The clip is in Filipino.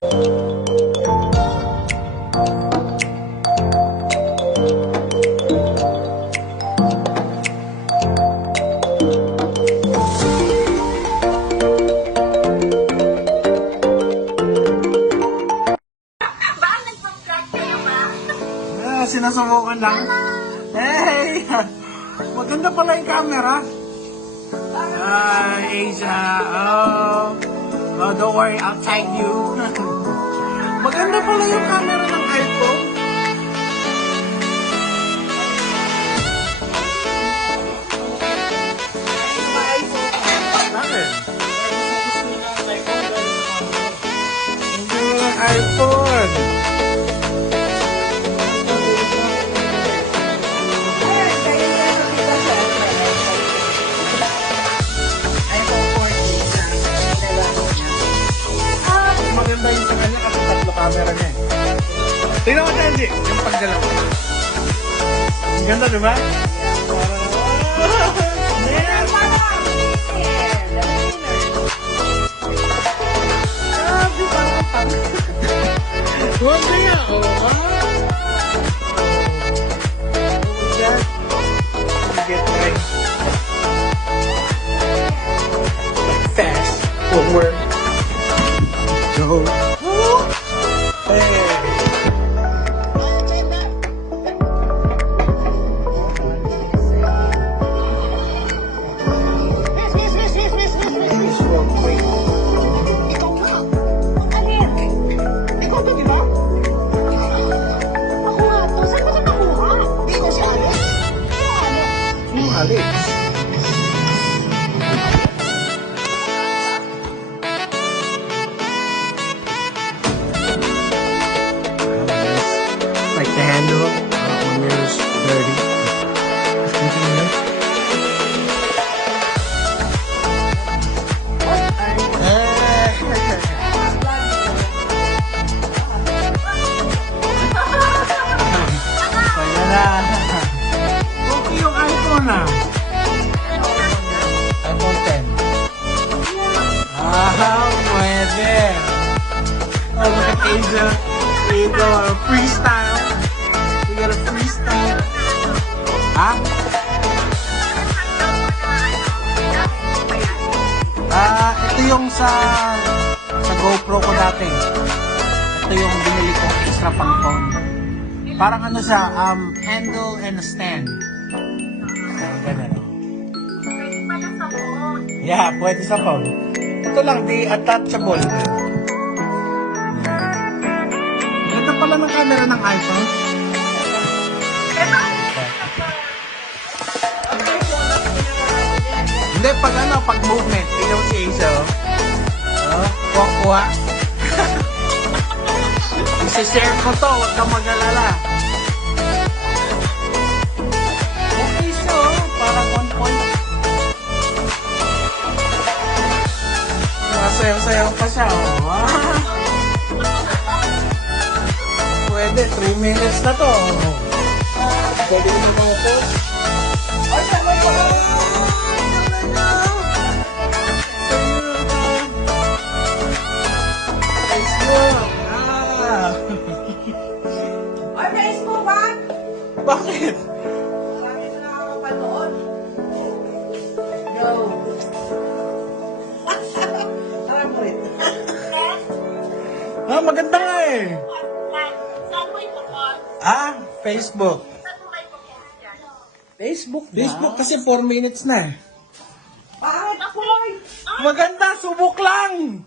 Sinasubukan lang. Hey! Maganda pala yung camera. Asia. Oh, don't worry, I'll tag you. Maganda pala yung camera ng iPhone. Bakit? Hindi yung iPhone. Maganda yung sa kanya kasi tatlo camera niya eh. Tingnan mo, Chanji, yung paggalaw. Ang ganda, di ba? Huwag kaya, get right. Fast forward. Go. Hey. Like the handle when it's dirty. Kaya na. Okay yung iPhone na. iPhone 10. Pwede. Oh, look at Asia. We go freestyle. We got a freestyle. Ha? Ito yung sa GoPro ko dati. Ito yung binili ko extra pang phone. Parang ano siya, handle and a stand. Ganun. Pwede pala sa phone. Yeah, pwede sa phone. Ito lang, di attachable. Ito pala ng camera ng iPhone. Hindi, pag movement, tingnan mo si Asia, kuha-kuha. Isi-share ko to, huwag kang mag-alala. Okay siya, para on point. Masayaw-sayaw pa siya, Pwede, 3 minutes na to. Pwede mo mga post. Ay, tama pa! Ay, Facebook ba? Bakit? Marami na nakakapanood. Go. Tara mo rin. Maganda nga eh. Saan mo ipapon? Facebook. Saan mo ipapon yan? Facebook kasi 4 minutes na eh. Bakit? Apoy! Maganda, subok lang!